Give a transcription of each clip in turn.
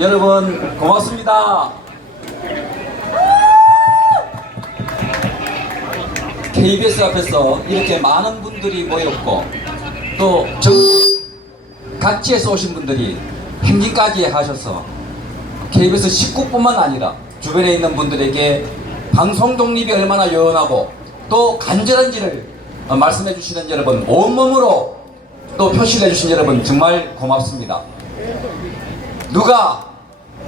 여러분 고맙습니다. KBS 앞에서 이렇게 많은 분들이 모였고 또 정, 각지에서 오신 분들이 행진까지 하셔서 KBS 식구뿐만 아니라 주변에 있는 분들에게 방송 독립이 얼마나 요원하고 또 간절한지를 어, 말씀해 주시는 여러분 온몸으로 또 표시를 해주신 여러분 정말 고맙습니다. 누가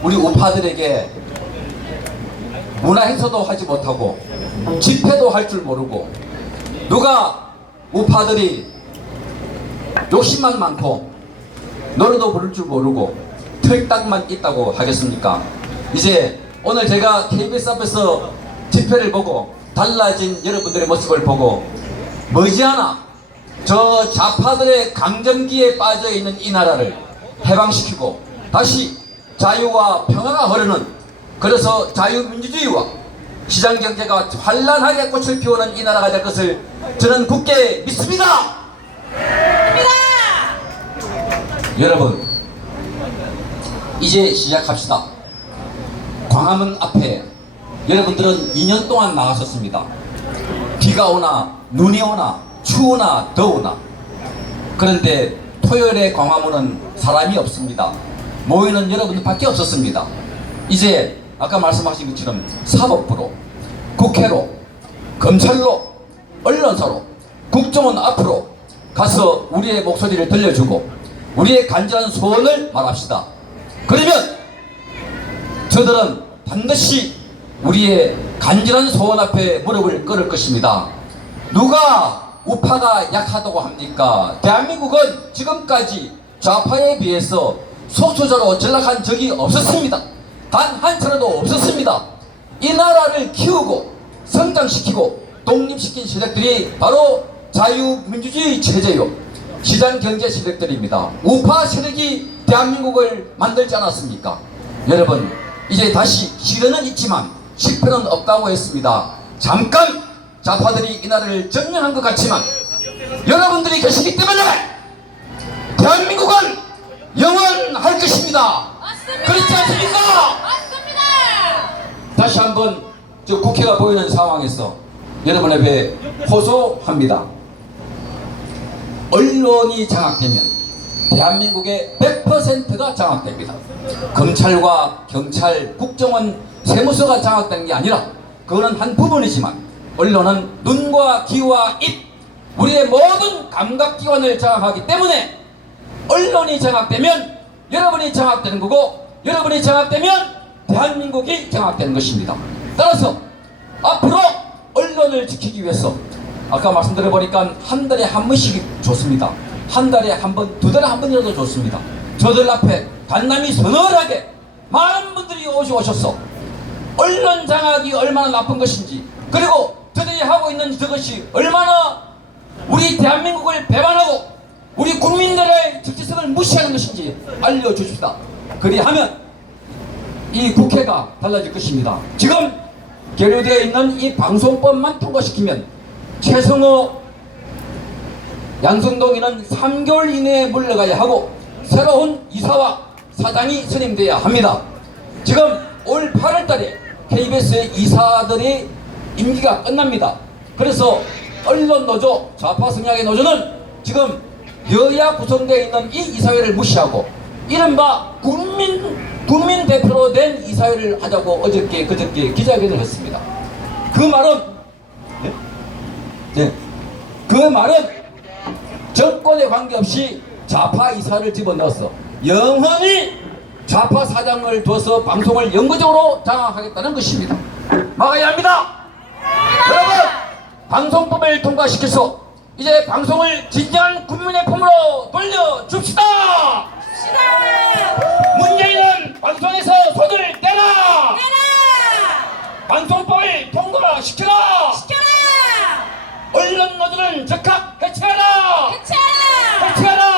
우리 우파들에게 문화 행사도 하지 못하고 집회도 할 줄 모르고 누가 우파들이 욕심만 많고 노래도 부를 줄 모르고 틀딱만 있다고 하겠습니까? 이제 오늘 제가 KBS 앞에서 집회를 보고 달라진 여러분들의 모습을 보고 머지않아 저 좌파들의 강점기에 빠져 있는 이 나라를 해방시키고 다시 자유와 평화가 흐르는 그래서 자유민주주의와 시장 경제가 환란하게 꽃을 피우는 이 나라가 될 것을 저는 굳게 믿습니다. 여러분 이제 시작합시다. 광화문 앞에 여러분들은 2년 동안 나가셨습니다. 비가 오나 눈이 오나 추우나 더우나 그런데 토요일에 광화문은 사람이 없습니다. 모이는 여러분들밖에 없었습니다. 이제 아까 말씀하신 것처럼 사법부로 국회로 검찰로 언론사로 국정원 앞으로 가서 우리의 목소리를 들려주고 우리의 간절한 소원을 말합시다. 그러면 저들은 반드시 우리의 간절한 소원 앞에 무릎을 꿇을 것입니다. 누가 우파가 약하다고 합니까? 대한민국은 지금까지 좌파에 비해서 속초자로 전락한 적이 없었습니다. 단 한 차례도 없었습니다. 이 나라를 키우고 성장시키고 독립시킨 세력들이 바로 자유민주주의 체제요. 시장 경제 세력들입니다. 우파 세력이 대한민국을 만들지 않았습니까? 여러분, 이제 다시 시련은 있지만 실패는 없다고 했습니다. 잠깐 좌파들이 이 나라를 점령한 것 같지만 여러분들이 계시기 때문에 대한민국은 영원할 것입니다. 맞습니다. 그렇지 않습니까? 맞습니다. 다시 한번 저 국회가 보이는 상황에서 여러분에게 호소합니다. 언론이 장악되면 대한민국의 100%가 장악됩니다. 검찰과 경찰, 국정원, 세무서가 장악되는 게 아니라 그거는 한 부분이지만 언론은 눈과 귀와 입 우리의 모든 감각기관을 장악하기 때문에 언론이 장악되면 여러분이 장악되는 거고 여러분이 장악되면 대한민국이 장악되는 것입니다. 따라서 앞으로 언론을 지키기 위해서 아까 말씀드려 보니까 한 달에 한 번씩 좋습니다. 한 달에 한 번, 두 달에 한 번이라도 좋습니다. 저들 앞에 단남이 서늘하게 많은 분들이 오시 오셨어. 언론 장악이 얼마나 나쁜 것인지 그리고 저들이 하고 있는 저것이 얼마나 우리 대한민국을 배반하고 우리 국민들의 정체성을 무시하는 것인지 알려주십시다. 그리하면 이 국회가 달라질 것입니다. 지금 계류되어 있는 이 방송법만 통과시키면 최성호 양성동이는 3개월 이내에 물러가야 하고 새로운 이사와 사장이 선임돼야 합니다. 지금 올 8월 달에 KBS의 이사들의 임기가 끝납니다. 그래서 언론 노조, 좌파 성향의 노조는 지금 여야 구성되어 있는 이 이사회를 무시하고 이른바 국민, 국민 대표로 된 이사회를 하자고 어저께, 그저께 기자회견을 했습니다. 그 말은, 네? 네. 그 말은 정권에 관계없이 좌파 이사를 집어넣었어. 영원히 좌파 사장을 둬서 방송을 영구적으로 장악하겠다는 것입니다. 막아야 합니다. 여러분, 방송법을 통과시켜서 이제 방송을 진정한 국민의 품으로 돌려줍시다. 시다. 문재인은 방송에서 손을 떼라. 내라. 방송법을 통과시켜라. 시켜라. 언론 모두를 즉각 해체하라! 해체하라! 해체하라!